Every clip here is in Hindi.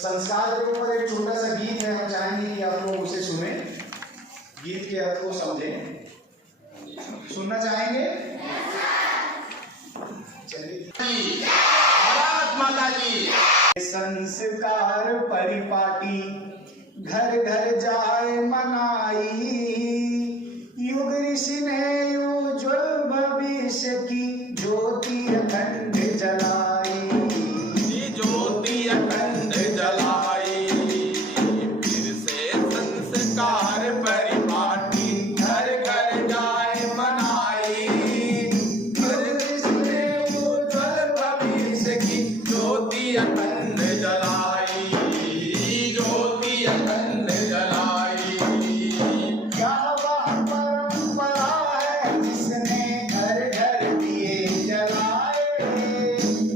संस्कार के ऊपर एक छोटा सा गीत है, हम चाहेंगे कि आप लोग उसे सुने, गीत के अर्थ को समझें। सुनना चाहेंगे? चलिए। भारत माता की। संस्कार परिपाटी घर घर जाए मनाई, युग ऋषि ने उज्ज्वल भविष्य की ज्योति अखंड जलाई, ज्योति अखंड जलाई। फिर से संस्कार परिपाटी घर घर जाए मनाई, युग ऋषि ने उज्ज्वल भविष्य की ज्योति अखंड जलाई, ज्योति अखंड जलाई। क्या वह परंपरा है जिसने घर घर दिए जलाए,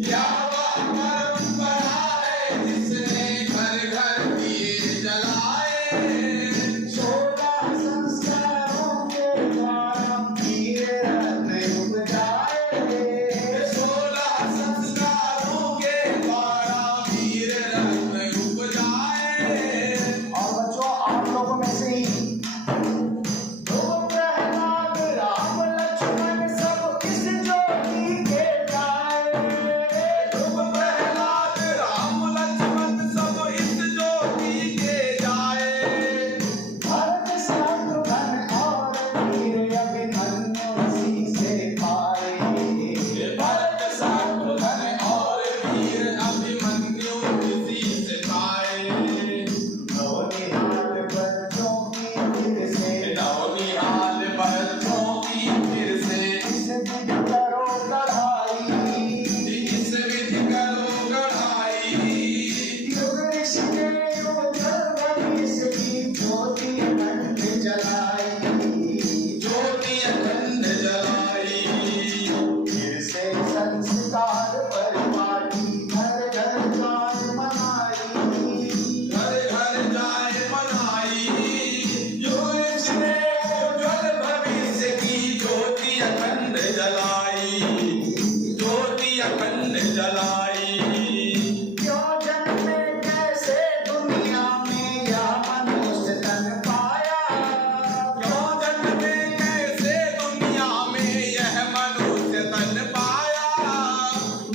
क्या वह परंपरा है जिसने घर घर दिए जलाए। 16 संस्कारों के द्वारा वीर रत्न उपजाए, 16 संस्कारों के द्वारा वीर रत्न उपजाए। और बच्चों आप लोगों में से ही दो प्रहलाद राम लक्ष्मण सब इस ज्योति के गाए, ध्रुव प्रहलाद राम लक्ष्मण सब इस ज्योति के जाए। भरत शत्रुघ्न और वीर अभिमन्यु इसी से पाए, भरत शत्रुघ्न और वीर अभिमन्यु इसी से पाए। नौनिहाल बच्चों की फिर से नौनिहाल बच्चों की फिर से इस विधि करो कढ़ाई, इस विधि करो गढ़ाई, युग ऋषि ने उज्ज्वल भविष्य की ज्योति अखंड जलाई, ज्योति अखंड जलाई। फिर से संस्कार परिपाटी घर घर जाए मनाई, घर घर जाए मनाई, युग ऋषि ने उज्ज्वल भविष्य की ज्योति अखंड जलाई, ज्योति अखंड जलाई। क्यों जन्मे कैसे दुनिया में यह मनुष्य तन पाया, क्यों जन्मे कैसे दुनिया में यह मनुष्य तन पाया।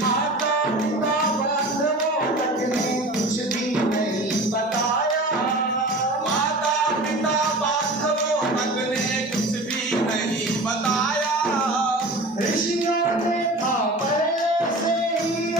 माता पिता बंधुओं तक ने कुछ भी नहीं बताया, माता पिता बांधवों तक ने कुछ भी नहीं बताया। ऋषियों ने था पहले से ही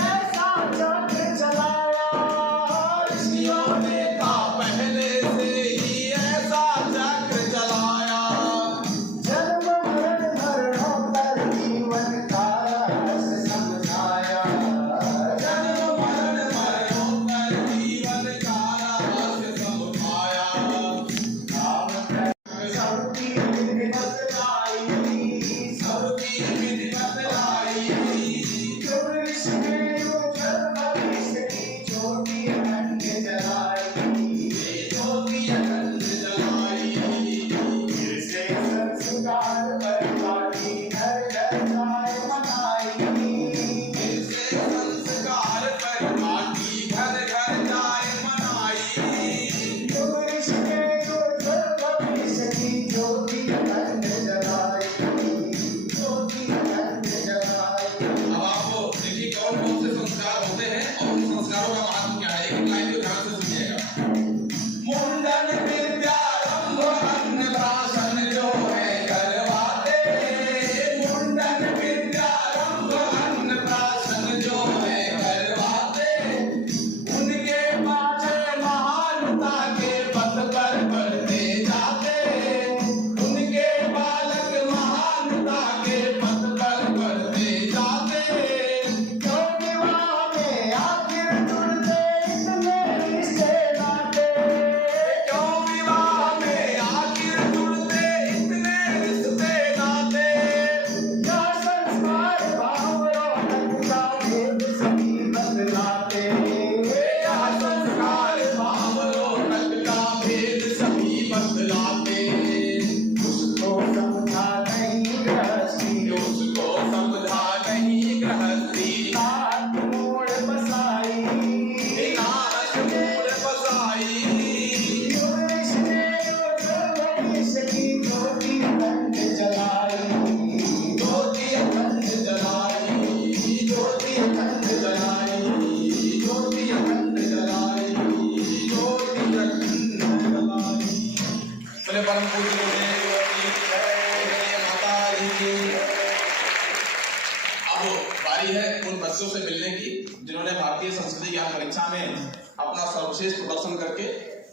जिन्होंने भारतीय संस्कृति ज्ञान परीक्षा में अपना सर्वश्रेष्ठ प्रदर्शन करके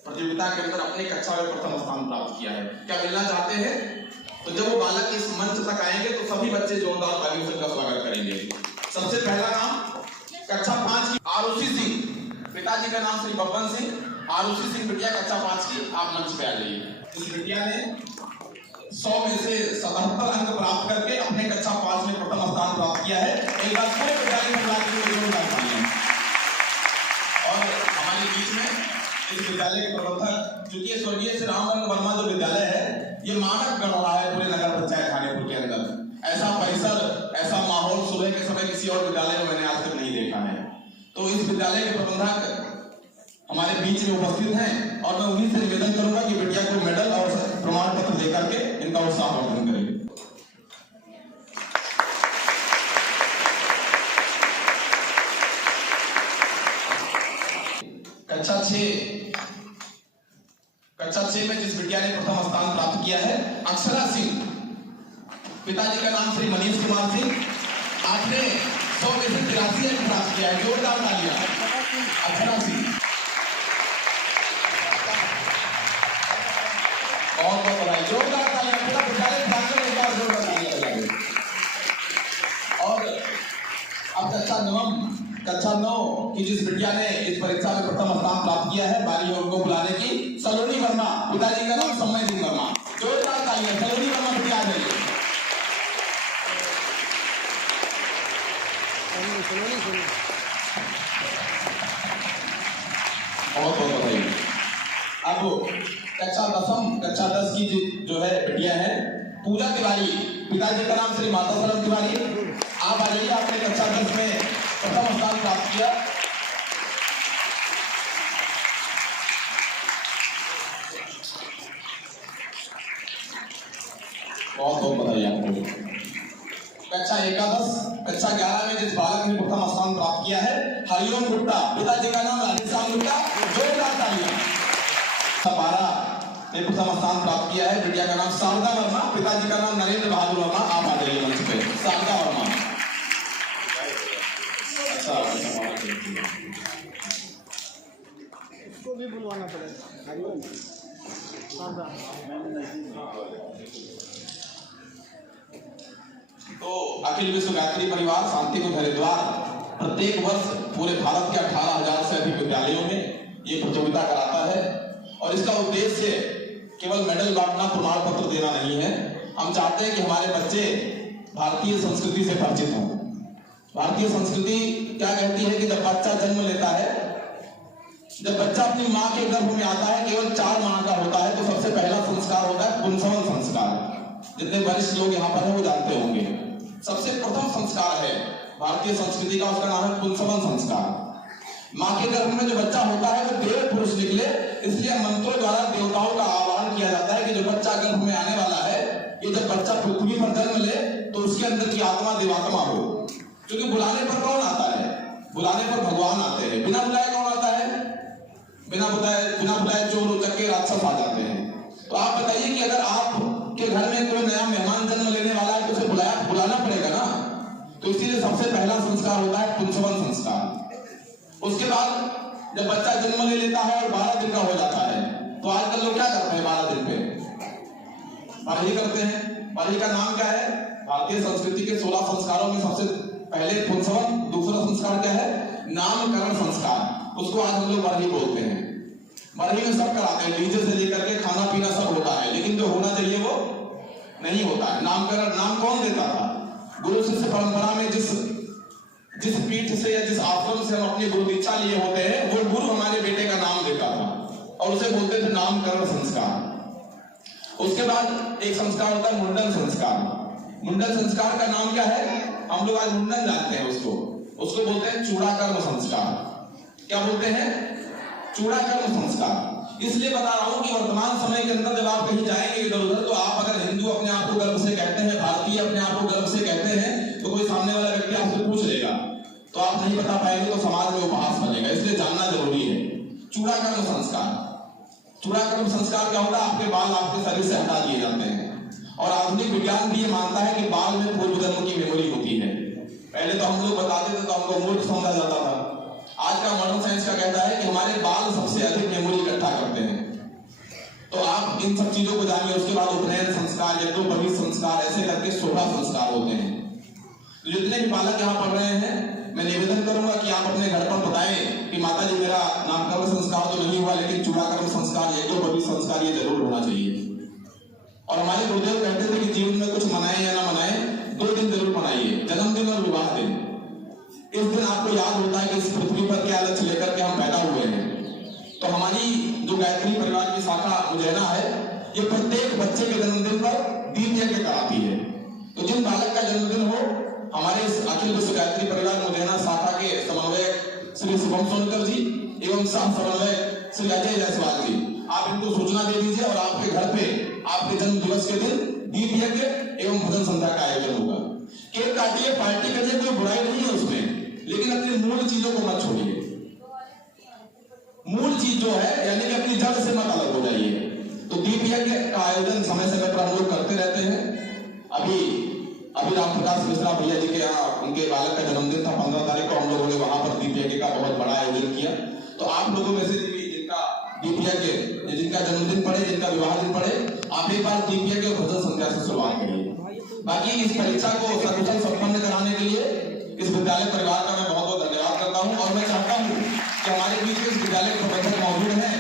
प्रतियोगिता के अंदर अपने कक्षा में प्रथम स्थान प्राप्त किया है। क्या मिलना चाहते हैं? तो जब वो बालक इस मंच तक आएंगे तो सभी बच्चे जोरदार तालियों से उनका स्वागत करेंगे। सबसे पहला नाम कक्षा 5 की आरुषि सिंह, पिताजी का नाम श्री बब्बन सिंह। आरुषि सिंह बिटिया कक्षा 5 की, आप मंच पे आ जाइए। इस बिटिया ने 100 में से 77 अंक प्राप्त करके अपने कक्षा 5 में प्रथम स्थान प्राप्त किया है। एक बार पूरे विद्यालय में और हमारे बीच में इस विद्यालय के प्रबंधक, चूंकि स्वर्गीय श्री रामरंग वर्मा जो विद्यालय है ये मानक गढ़ रहा है पूरे नगर पंचायत खानेपुर के अंदर। ऐसा परिसर, ऐसा माहौल सुबह के समय किसी और विद्यालय में मैंने आज तक नहीं देखा है। तो इस विद्यालय के प्रबंधक हमारे बीच में उपस्थित हैं और मैं उन्हीं से निवेदन करूंगा कि बिटिया को मेडल और प्रमाण पत्र देकर के इनका उत्साहवर्धन करें। कक्षा 6 में जिस बिटिया ने प्रथम स्थान प्राप्त किया है, अक्षरा सिंह, पिताजी का नाम श्री मनीष कुमार सिंह। आपने 100 में से 83 अंक प्राप्त किया है, जोरदार तालियां। अक्षरा सिंह, बहुत बहुत बधाई, जोरदार तालियां। पूरा विद्यालय प्रांगण एक बार जोरदार तालियां बजाइए। और अब कक्षा 9 की जिस बिटिया ने इस परीक्षा में प्रथम स्थान प्राप्त किया है, बारी है उनको बुलाने की। सलोनी वर्मा, पिताजी का नाम समय सिंह वर्मा, जोरदार तालियां। सलोनी वर्मा बिटिया आ जाइए। बहुत बहुत बधाई। अब कक्षा 10 की जो है बिटिया है पूजा तिवारी, पिताजी का नाम श्री मातासरम तिवारी। आप आ जाइए, आपने कक्षा 10 में प्रथम स्थान प्राप्त किया। बहुत बहुत बधाई आपको। कक्षा 11 में जिस बालक ने प्रथम स्थान प्राप्त किया है, हरिओम गुप्ता, पिताजी का नाम राजेश्याम गुप्ता, जोरदार तालियां। 12 में प्रथम स्थान प्राप्त किया है, बिटिया का नाम शारदा वर्मा, पिताजी का नाम नरेंद्र बहादुर वर्मा। आप आ जाइए मंच पे। शारदा वर्मा, इसको भी बुलवाना पड़ेगा। हरिओम शारदा। तो अखिल विश्व गायत्री परिवार शांतिकुंज हरिद्वार प्रत्येक वर्ष पूरे भारत के 18,000 से अधिक विद्यालयों में ये प्रतियोगिता कराता है और इसका उद्देश्य केवल मेडल बांटना, प्रमाण पत्र देना नहीं है। हम चाहते हैं कि हमारे बच्चे भारतीय संस्कृति से परिचित हों। भारतीय संस्कृति क्या कहती है कि जब बच्चा जन्म लेता है, जब बच्चा अपनी माँ के गर्भ में आता है, केवल 4 माह का होता है, तो सबसे पहला संस्कार होता है पुंसवन संस्कार। जितने वरिष्ठ लोग यहाँ पर हैं वो जानते होंगे। सबसे प्रथम संस्कार है भारतीय संस्कृति का, उसका नाम है पुंसवन संस्कार। माँ के गर्भ में जो बच्चा होता है वो देव पुरुष निकले, इसलिए मंत्रों द्वारा देवताओं का आह्वान किया जाता है कि जो बच्चा गर्भ में आने वाला है, ये जब बच्चा पृथ्वी पर जन्म ले तो उसके अंदर की आत्मा देवात्मा हो। क्योंकि बुलाने पर कौन आता है? बुलाने पर भगवान आते हैं। बिना बुलाए कौन आता है? बिना बुलाए चोर उचक्के राक्षस आ जाते हैं। तो आप बताइए कि अगर आपके घर में कोई नया मेहमान जन्म लेने वाला है तो उसे बुलाना पड़ेगा ना। तो इसीलिए सबसे पहला संस्कार होता है पुंसवन संस्कार। उसके बाद जब बच्चा जन्म ले लेता है और 12 दिन का हो जाता है, तो आजकल लोग क्या करते हैं 12 दिन पे? बरही करते हैं। बरही का नाम क्या है? भारतीय संस्कृति के 16 संस्कारों में सबसे पहले पुंसवन, दूसरा संस्कार क्या है? नामकरण संस्कार। उसको आज हम लोग बरही बोलते हैं। बरही में सब कराते हैं, डीजे से लेकर के खाना पीना सब होता है, लेकिन जो होना चाहिए वो नहीं होता है। नामकरण नाम कौन देता था? गुरु शिष्य परंपरा में जिस पीठ से या जिस आश्रम से हम अपनी गुरु दीक्षा लिए होते हैं, वो गुरु हमारे बेटे का नाम देता था और उसे बोलते थे नामकरण संस्कार। उसके बाद एक संस्कार होता है मुंडन संस्कार। मुंडन संस्कार का नाम क्या है? हम लोग आज मुंडन जानते हैं उसको बोलते हैं चूड़ाकर्म संस्कार। क्या बोलते हैं? चूड़ाकर्म संस्कार। इसलिए बता रहा हूं कि वर्तमान समय के अंदर जब आप कहीं जाएंगे इधर उधर, तो आप अगर हिंदू अपने आप को गर्व से कहते हैं, भारतीय अपने आप को गर्व से कहते हैं, तो कोई सामने वाला व्यक्ति आपसे पूछ लेगा तो आप नहीं बता पाएंगे, तो समाज में उपहास बनेगा। इसलिए जानना जरूरी है। चूड़ाकर्म संस्कार। चूड़ाकर्म संस्कार क्या होता है? आपके बाल आपके शरीर से हटा दिए जाते हैं और आधुनिक विज्ञान भी ये मानता है कि बाल में पूर्व जन्म की मेमोरी होती है। पहले तो हम लोग बताते थे तो हमको मूर्ख समझा जाता था। आज का मॉडर्न साइंस का कहता है कि हमारे बाल सबसे अधिक मेमोरी इकट्ठा करते हैं। तो आप इन सब चीजों को जानिए। उसके बाद उपनयन संस्कार, यज्ञोपवीत संस्कार, ऐसे करके 16 संस्कार होते हैं। तो जितने भी बालक यहाँ पढ़ रहे हैं, मैं निवेदन करूंगा कि आप अपने घर पर बताएं कि माता जी मेरा नामकरण संस्कार तो नहीं हुआ, लेकिन चूड़ाकरण संस्कार, यज्ञोपवीत संस्कार ये जरूर होना चाहिए। और हमारे गुरुदेव कहते थे कि जीवन में कुछ मनाए या ना मनाए, 2 दिन जरूर मनाइए, जन्मदिन और विवाह दिन। इस दिन आपको याद होता है कि इस पृथ्वी पर क्या लक्ष्य लेकर के हम पैदा हुए हैं। तो हमारी जो गायत्री परिवार की शाखा मुजैना है, ये प्रत्येक बच्चे के जन्मदिन पर दीप यज्ञ कराती है। तो जिन बालक का जन्मदिन हो, हमारे इस अखिल विश्व गायत्री परिवार मुजैना शाखा के समन्वयक श्री शुभम सोनकर जी एवं सह समन्वयक श्री अजय जायसवाल जी, आप इनको सूचना दे दीजिए और आपके घर पे आपके जन्म दिवस के दिन दीप यज्ञ एवं भजन संध्या का आयोजन होगा। केक काटिए, पार्टी करिए, कोई बुराई नहीं है उसमें, लेकिन अपनी मूल चीजों को मत छोड़िए। मूल चीज जो है यानी कि अपनी जड़ से मत अलग हो जाइए। तो दीप यज्ञ का आयोजन समय समय पर हम लोग करते रहते हैं। अभी रामप्रकाश मिश्रा भैया जी के यहाँ उनके बालक का जन्मदिन था, 15 तारीख को हम लोगों ने वहां पर दीप यज्ञ का बहुत बड़ा आयोजन किया। तो आप लोगों में से जिनका दीप यज्ञ, जिनका जन्मदिन पड़े, जिनका विवाह दिन पड़े, आप एक बार दीप यज्ञ और भजन संध्या से शुरुआत करिए। बाकी इस परीक्षा को सकुशल संपन्न कराने के लिए इस विद्यालय परिवार का मैं बहुत बहुत धन्यवाद करता हूँ। और मैं चाहता हूँ कि हमारे बीच में इस विद्यालय के प्रबंधक मौजूद हैं,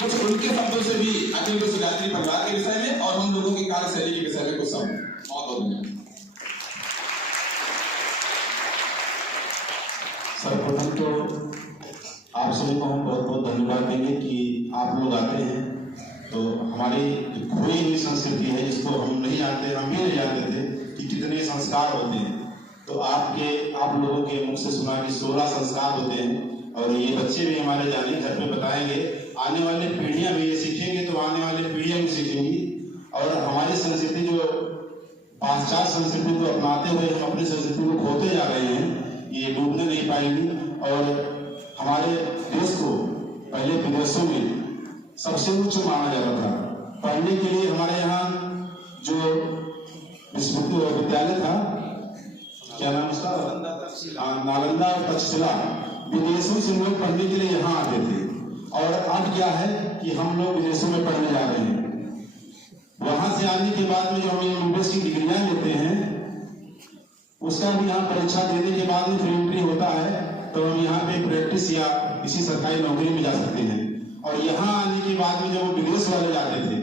कुछ उनके शब्दों से भी अखिल विश्व गायत्री परिवार के विषय में और हम लोगों की कार्यशैली के विषय में कुछ शब्द। बहुत बहुत धन्यवाद। सर्वप्रथम तो आप सभी को हम बहुत बहुत धन्यवाद देंगे कि आप लोग आते हैं। तो हमारी खोई हुई संस्कृति है जिसको हम नहीं जानते, हम भी नहीं जानते थे कि कितने संस्कार होते हैं। तो आप लोगों के मुख से सुना कि 16 संस्कार होते हैं और ये बच्चे भी हमारे जाने घर पे बताएंगे। आने वाली पीढ़ियां भी ये सीखेंगे तो आने वाली पीढ़ियां भी सीखेंगी। और हमारी संस्कृति जो पाश्चात्य संस्कृति को अपनाते हुए हम अपनी संस्कृति को खोते जा रहे हैं, ये डूबने नहीं पाएंगी। और हमारे देश को पहले विदेशों में सबसे उच्च माना जाता था। पढ़ने के लिए हमारे यहाँ जो विश्वविद्यालय था, क्या नाम उसका, नालंदा और तक्षशिला, विदेशों से लोग पढ़ने के लिए यहाँ आते थे। और अब क्या है कि हम लोग विदेशों में पढ़ने जा रहे हैं। वहां से आने के बाद में जो हम यूनिवर्सिटी की डिग्रियां लेते हैं, उसका भी यहाँ परीक्षा देने के बाद में फिर एंट्री होता है, तो हम यहाँ पे प्रैक्टिस या किसी सरकारी नौकरी में जा सकते हैं। और यहाँ आने के बाद में जब वो विदेश वाले जाते थे,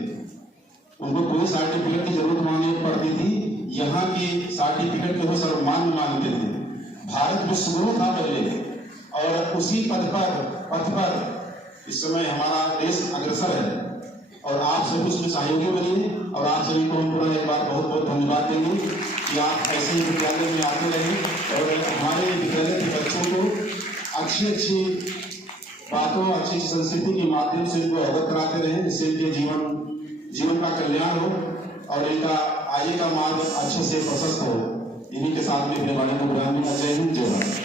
उनको कोई सर्टिफिकेट की जरूरत मांगनी पड़ती थी। यहाँ के सर्टिफिकेट को वो सर्वमान्य मानते थे। भारत विश्वगुरु था पहले, और उसी पथ पर इस समय हमारा देश अग्रसर है। और आप सभी उसमें सहयोगी बनिए। और आप सभी को हम पूरा एक बार बहुत बहुत धन्यवाद देंगे कि आप ऐसे ही विद्यालय में आते रहें और हमारे विद्यालय के बच्चों को अच्छी बातों, अच्छी संस्कृति के माध्यम से इनको अवगत कराते रहें, जिससे इनके जीवन का कल्याण हो और इनका आगे का मार्ग अच्छे से प्रशस्त हो। इन्हीं के साथ में अपने वाणी को बुलाने का जय हिंद, जय भारत।